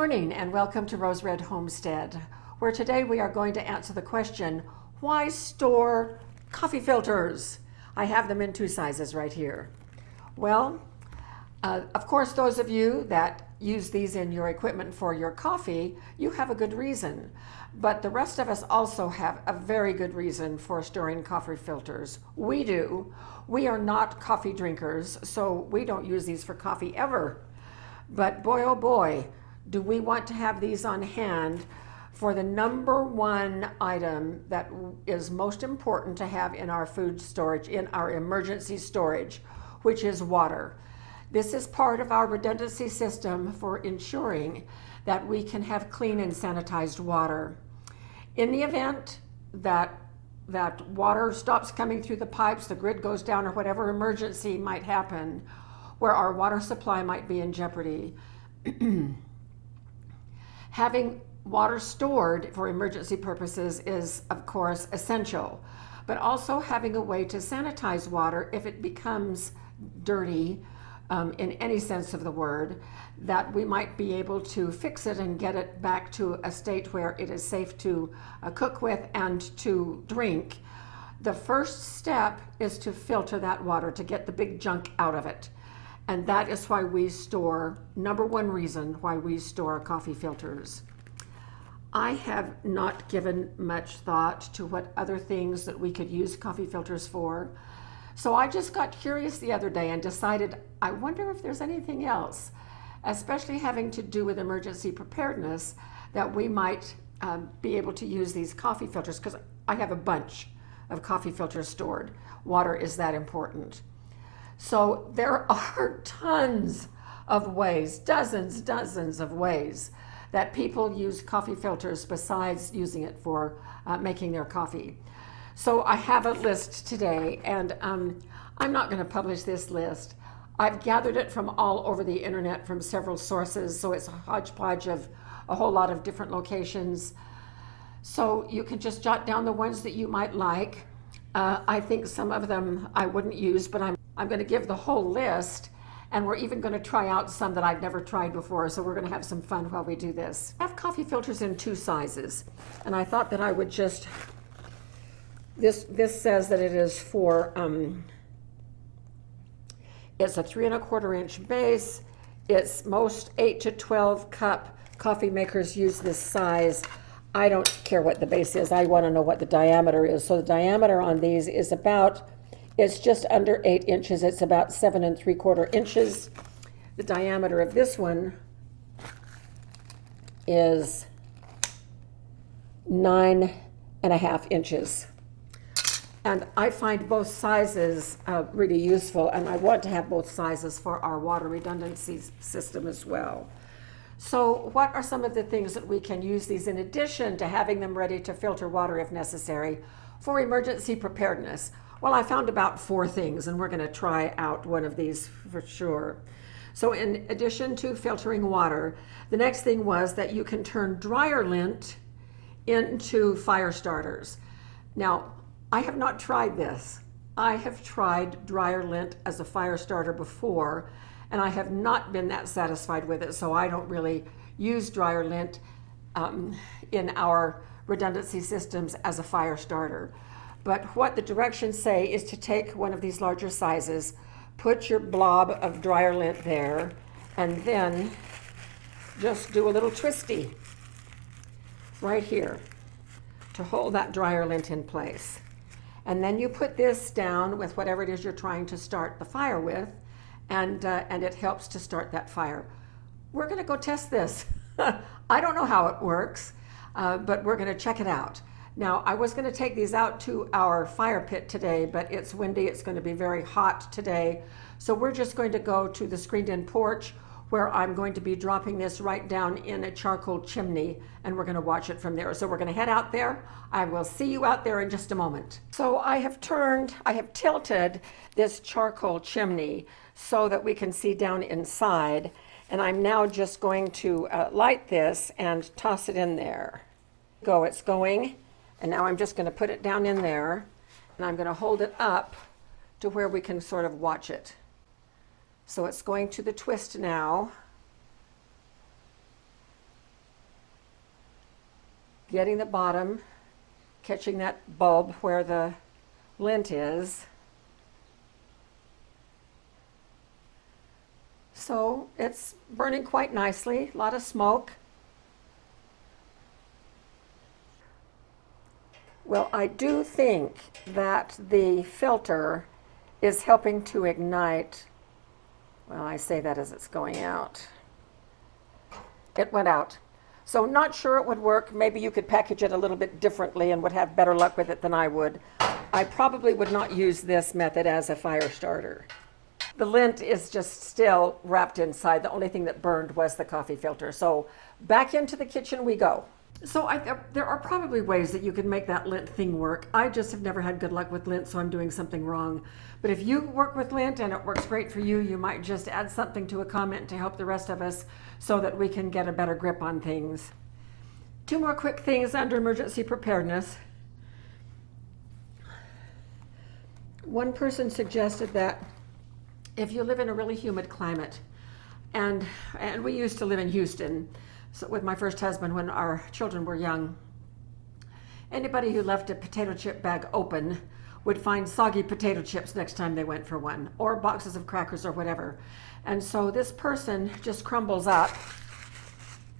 morning and welcome to Rose Red Homestead, where today we are going to answer the question, why store coffee filters? I have them in two sizes right here. Well, of course, those of you that use these in your equipment for your coffee, you have a good reason. But the rest of us also have a very good reason for storing coffee filters. We do. We are not coffee drinkers, so we don't use these for coffee ever. But boy, oh boy, do we want to have these on hand for the number one item that is most important to have in our food storage, in our emergency storage, which is water. This is part of our redundancy system for ensuring that we can have clean and sanitized water. In the event that water stops coming through the pipes, the grid goes down, or whatever emergency might happen, where our water supply might be in jeopardy, having water stored for emergency purposes is, of course, essential, but also having a way to sanitize water if it becomes dirty, in any sense of the word, that we might be able to fix it and get it back to a state where it is safe to cook with and to drink. The first step is to filter that water, to get the big junk out of it. And that is why we store, number one reason why we store coffee filters. I have not given much thought to what other things that we could use coffee filters for. So I just got curious the other day and decided, I wonder if there's anything else, especially having to do with emergency preparedness, that we might be able to use these coffee filters, because I have a bunch of coffee filters stored. Water is that important. So there are tons of ways, dozens of ways that people use coffee filters besides using it for making their coffee. So I have a list today, and I'm not going to publish this list. I've gathered it from all over the internet from several sources, so it's a hodgepodge of a whole lot of different locations. So you can just jot down the ones that you might like. I think some of them I wouldn't use, but I'm going to give the whole list, and we're even going to try out some that I've never tried before, so we're going to have some fun while we do this. I have coffee filters in two sizes, and I thought that I would just, this says that it is for, it's a 3 1/4 inch base. It's most 8 to 12 cup coffee makers use this size. I don't care what the base is. I want to know what the diameter is. So the diameter on these is about, it's just under 8 inches. It's about 7 3/4 inches. The diameter of this one is 9 1/2 inches. And I find both sizes really useful, and I want to have both sizes for our water redundancy system as well. So what are some of the things that we can use these in addition to having them ready to filter water if necessary for emergency preparedness? Well, I found about 4 things, and we're going to try out one of these for sure. So in addition to filtering water, the next thing was that you can turn dryer lint into fire starters. Now, I have not tried this. I have tried dryer lint as a fire starter before, and I have not been that satisfied with it, so I don't really use dryer lint in our redundancy systems as a fire starter. But what the directions say is to take one of these larger sizes, put your blob of dryer lint there, and then just do a little twisty right here to hold that dryer lint in place. And then you put this down with whatever it is you're trying to start the fire with, and it helps to start that fire. We're going to go test this. I don't know how it works, but we're going to check it out. Now, I was going to take these out to our fire pit today, but it's windy. It's going to be very hot today. So we're just going to go to the screened-in porch, where I'm going to be dropping this right down in a charcoal chimney, and we're going to watch it from there. So we're going to head out there. I will see you out there in just a moment. So I have tilted this charcoal chimney so that we can see down inside, and I'm now just going to light this and toss it in there. It's going, and now I'm just going to put it down in there, and I'm going to hold it up to where we can sort of watch it. So it's going to the twist now. getting the bottom, catching that bulb where the lint is. So it's burning quite nicely, a lot of smoke. Well, I do think that the filter is helping to ignite. Well, I say that as it's going out. It went out. So not sure it would work. Maybe you could package it a little bit differently and would have better luck with it than I would. I probably would not use this method as a fire starter. The lint is just still wrapped inside. The only thing that burned was the coffee filter. So back into the kitchen we go. So there are probably ways that you can make that lint thing work. I just have never had good luck with lint, so I'm doing something wrong. But if you work with lint and it works great for you, you might just add something to a comment to help the rest of us so that we can get a better grip on things. Two more quick things under emergency preparedness. One person suggested that if you live in a really humid climate, and we used to live in Houston, so with my first husband when our children were young, anybody who left a potato chip bag open would find soggy potato chips next time they went for one, or boxes of crackers or whatever. And so this person just crumbles up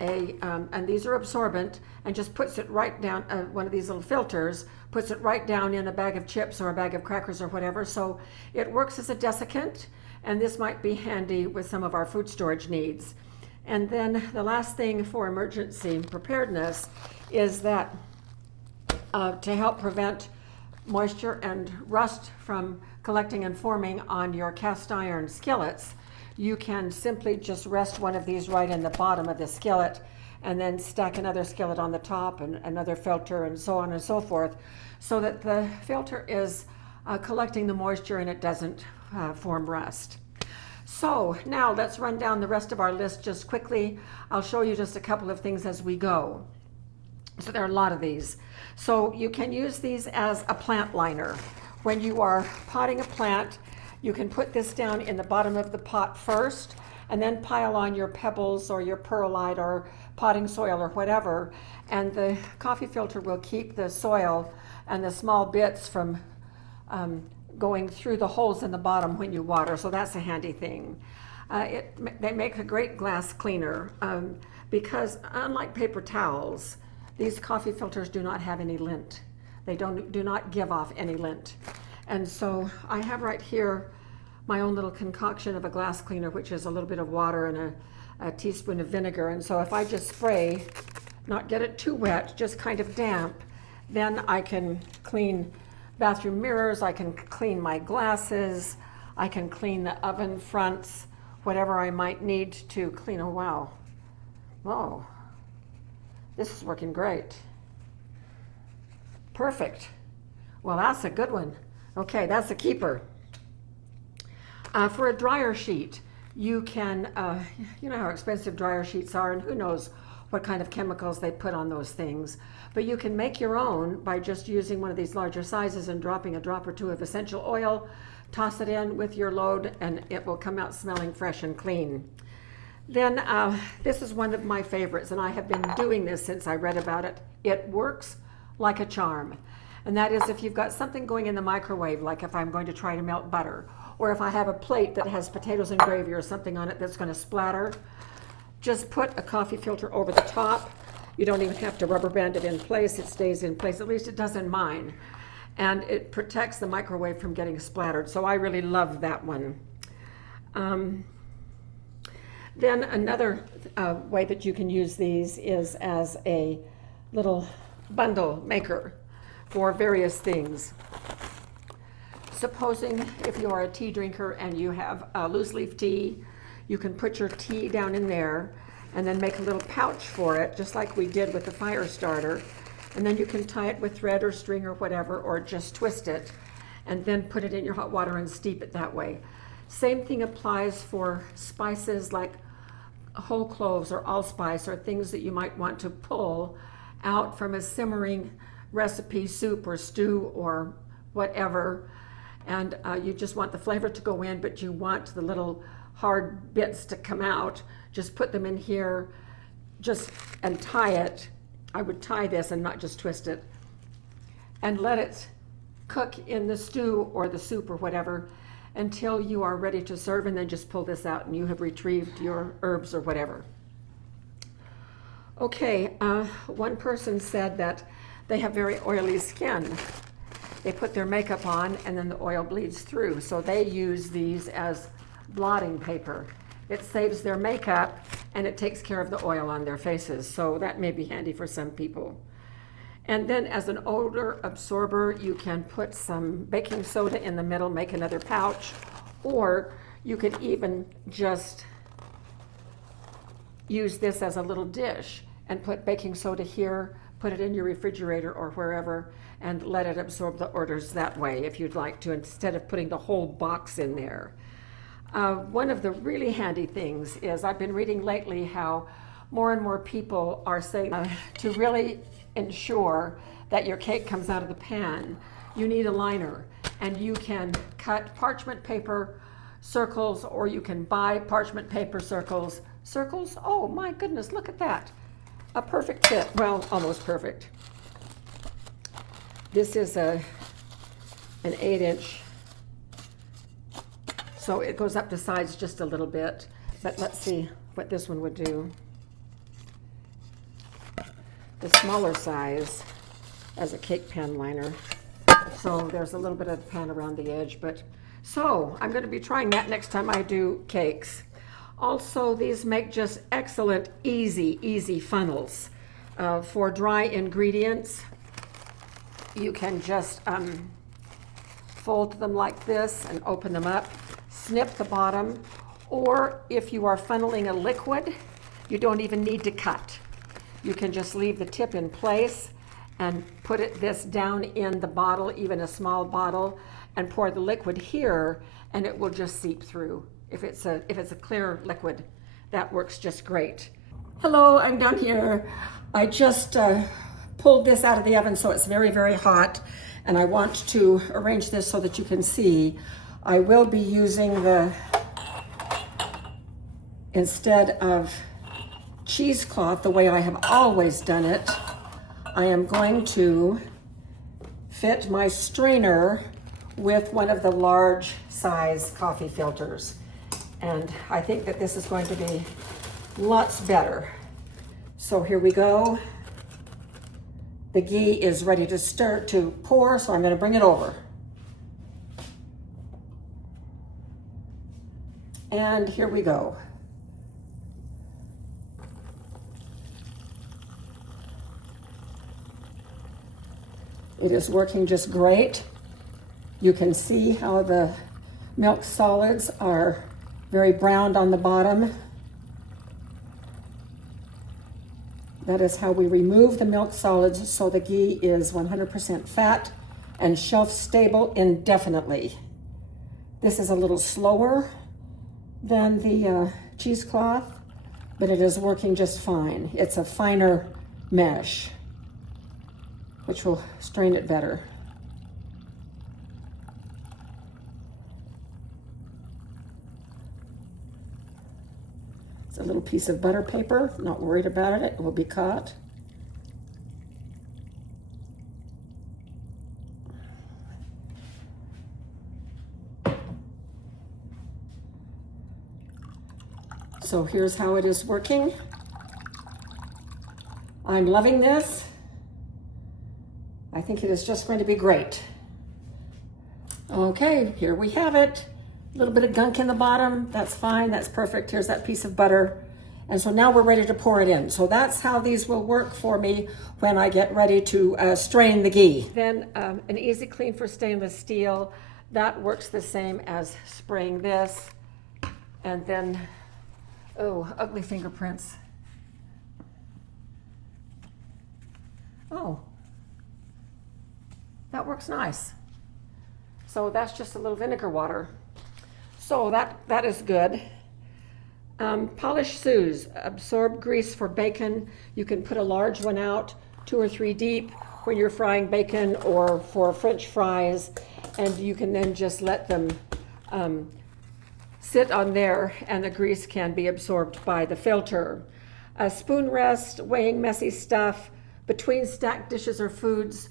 and these are absorbent, and just puts it right down, one of these little filters, puts it right down in a bag of chips or a bag of crackers or whatever. So it works as a desiccant, and this might be handy with some of our food storage needs. And then the last thing for emergency preparedness is that to help prevent moisture and rust from collecting and forming on your cast iron skillets, you can simply just rest one of these right in the bottom of the skillet and then stack another skillet on the top and another filter and so on and so forth, so that the filter is collecting the moisture and it doesn't form rust. So now let's run down the rest of our list just quickly. I'll show you just a couple of things as we go. So there are a lot of these. So you can use these as a plant liner. When you are potting a plant, you can put this down in the bottom of the pot first and then pile on your pebbles or your perlite or potting soil or whatever, and the coffee filter will keep the soil and the small bits from going through the holes in the bottom when you water, so that's a handy thing. They make a great glass cleaner because unlike paper towels, these coffee filters do not have any lint. They do not give off any lint. And so I have right here my own little concoction of a glass cleaner, which is a little bit of water and a teaspoon of vinegar. And so if I just spray, not get it too wet, just kind of damp, then I can clean bathroom mirrors, I can clean my glasses, I can clean the oven fronts, whatever I might need to clean. Oh, wow. Whoa. This is working great. Perfect. Well, that's a good one. Okay, that's a keeper. For a dryer sheet, you can, you know how expensive dryer sheets are, and who knows what kind of chemicals they put on those things. But you can make your own by just using one of these larger sizes and dropping a drop or two of essential oil, toss it in with your load, and it will come out smelling fresh and clean. Then this is one of my favorites, and I have been doing this since I read about it. It works like a charm. And that is if you've got something going in the microwave, like if I'm going to try to melt butter, or if I have a plate that has potatoes and gravy or something on it that's going to splatter, just put a coffee filter over the top. You don't even have to rubber band it in place. It stays in place. At least it does in mine. And it protects the microwave from getting splattered. So I really love that one. Then another way that you can use these is as a little bundle maker for various things. Supposing if you are a tea drinker and you have loose leaf tea, you can put your tea down in there and then make a little pouch for it, just like we did with the fire starter. And then you can tie it with thread or string or whatever, or just twist it, and then put it in your hot water and steep it that way. Same thing applies for spices like whole cloves or allspice, or things that you might want to pull out from a simmering recipe, soup or stew or whatever. And you just want the flavor to go in, but you want the little hard bits to come out. Just put them in here and tie it I would tie this and not just twist it, and let it cook in the stew or the soup or whatever until you are ready to serve, and then just pull this out and you have retrieved your herbs or whatever. Okay, one person said that they have very oily skin. They put their makeup on and then the oil bleeds through, so they use these as blotting paper. It saves their makeup and it takes care of the oil on their faces, so that may be handy for some people. And then as an odor absorber, you can put some baking soda in the middle, make another pouch, or you could even just use this as a little dish and put baking soda here, put it in your refrigerator or wherever, and let it absorb the odors that way if you'd like to, instead of putting the whole box in there. One of the really handy things is I've been reading lately how more and more people are saying to really ensure that your cake comes out of the pan, you need a liner, and you can cut parchment paper circles, or you can buy parchment paper circles. Circles? Oh my goodness, look at that. A perfect fit, well, almost perfect. This is an 8-inch, so it goes up to size just a little bit, but let's see what this one would do. The smaller size as a cake pan liner. So there's a little bit of pan around the edge, but so I'm going to be trying that next time I do cakes. Also, these make just excellent, easy funnels for dry ingredients. You can just fold them like this and open them up, snip the bottom, or if you are funneling a liquid, you don't even need to cut. You can just leave the tip in place and put this down in the bottle, even a small bottle, and pour the liquid here, and it will just seep through. If it's a clear liquid, that works just great. Hello, I'm down here. I just pulled this out of the oven, so it's very hot, and I want to arrange this so that you can see. I will be using instead of cheesecloth, the way I have always done it, I am going to fit my strainer with one of the large size coffee filters. And I think that this is going to be lots better. So here we go. The ghee is ready to pour, so I'm going to bring it over. And here we go. It is working just great. You can see how the milk solids are very browned on the bottom. That is how we remove the milk solids, so the ghee is 100% fat and shelf stable indefinitely. This is a little slower than the cheesecloth, but it is working just fine. It's a finer mesh, which will strain it better. It's a little piece of butter paper, not worried about it, it will be caught. So here's how it is working. I'm loving this. I think it is just going to be great. Okay, here we have it. A little bit of gunk in the bottom, that's fine, that's perfect. Here's that piece of butter. And so now we're ready to pour it in. So that's how these will work for me when I get ready to strain the ghee. Then an easy clean for stainless steel. That works the same as spraying this. And then, oh, ugly fingerprints. Oh, that works nice. So that's just a little vinegar water. So that is good. Polished sous, absorb grease for bacon. You can put a large one out, 2 or 3 deep, when you're frying bacon or for French fries, and you can then just let them sit on there, and the grease can be absorbed by the filter. A spoon rest, weighing messy stuff, between stacked dishes or foods.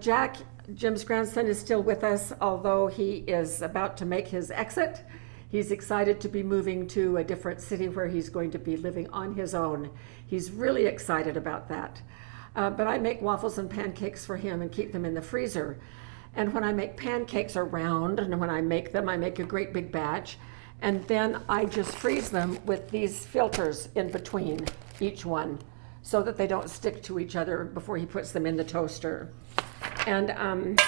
Jack, Jim's grandson, is still with us, although he is about to make his exit. He's excited to be moving to a different city where he's going to be living on his own. He's really excited about that. But I make waffles and pancakes for him and keep them in the freezer. And when I make pancakes are round, and when I make them, I make a great big batch. And then I just freeze them with these filters in between each one so that they don't stick to each other before he puts them in the toaster. And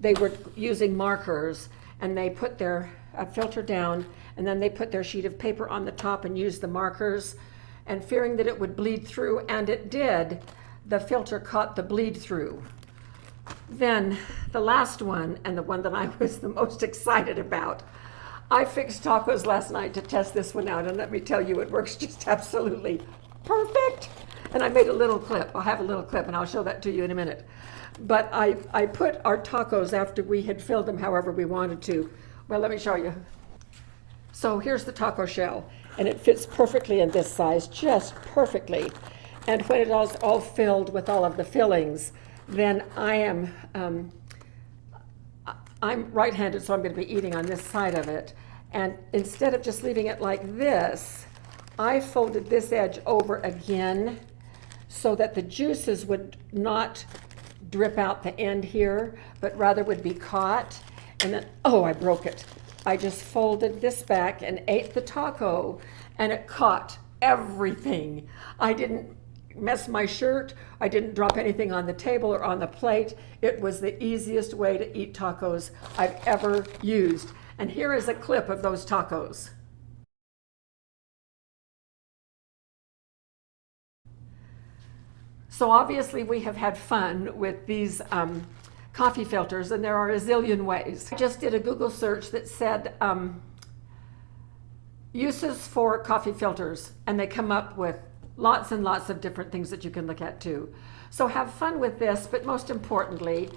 they were using markers, and they put their filter down, and then they put their sheet of paper on the top and used the markers, and fearing that it would bleed through, and it did, the filter caught the bleed through. Then the last one, and the one that I was the most excited about, I fixed tacos last night to test this one out, and let me tell you, it works just absolutely perfect. And I made a little clip. I'll have a little clip, and I'll show that to you in a minute. But I put our tacos after we had filled them however we wanted to. Well, let me show you. So here's the taco shell, and it fits perfectly in this size, just perfectly. And when it is all filled with all of the fillings, then I'm right-handed, so I'm going to be eating on this side of it. And instead of just leaving it like this, I folded this edge over again so that the juices would not drip out the end here, but rather would be caught. And then, oh, I broke it. I just folded this back and ate the taco, and it caught everything. I didn't mess my shirt. I didn't drop anything on the table or on the plate. It was the easiest way to eat tacos I've ever used. And here is a clip of those tacos. So obviously we have had fun with these coffee filters, and there are a zillion ways. I just did a Google search that said uses for coffee filters, and they come up with lots and lots of different things that you can look at too. So have fun with this, but most importantly,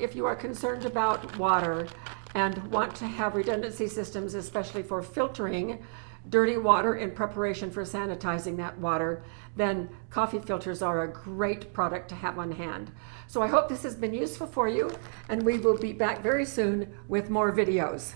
if you are concerned about water and want to have redundancy systems, especially for filtering dirty water in preparation for sanitizing that water, then coffee filters are a great product to have on hand. So I hope this has been useful for you, and we will be back very soon with more videos.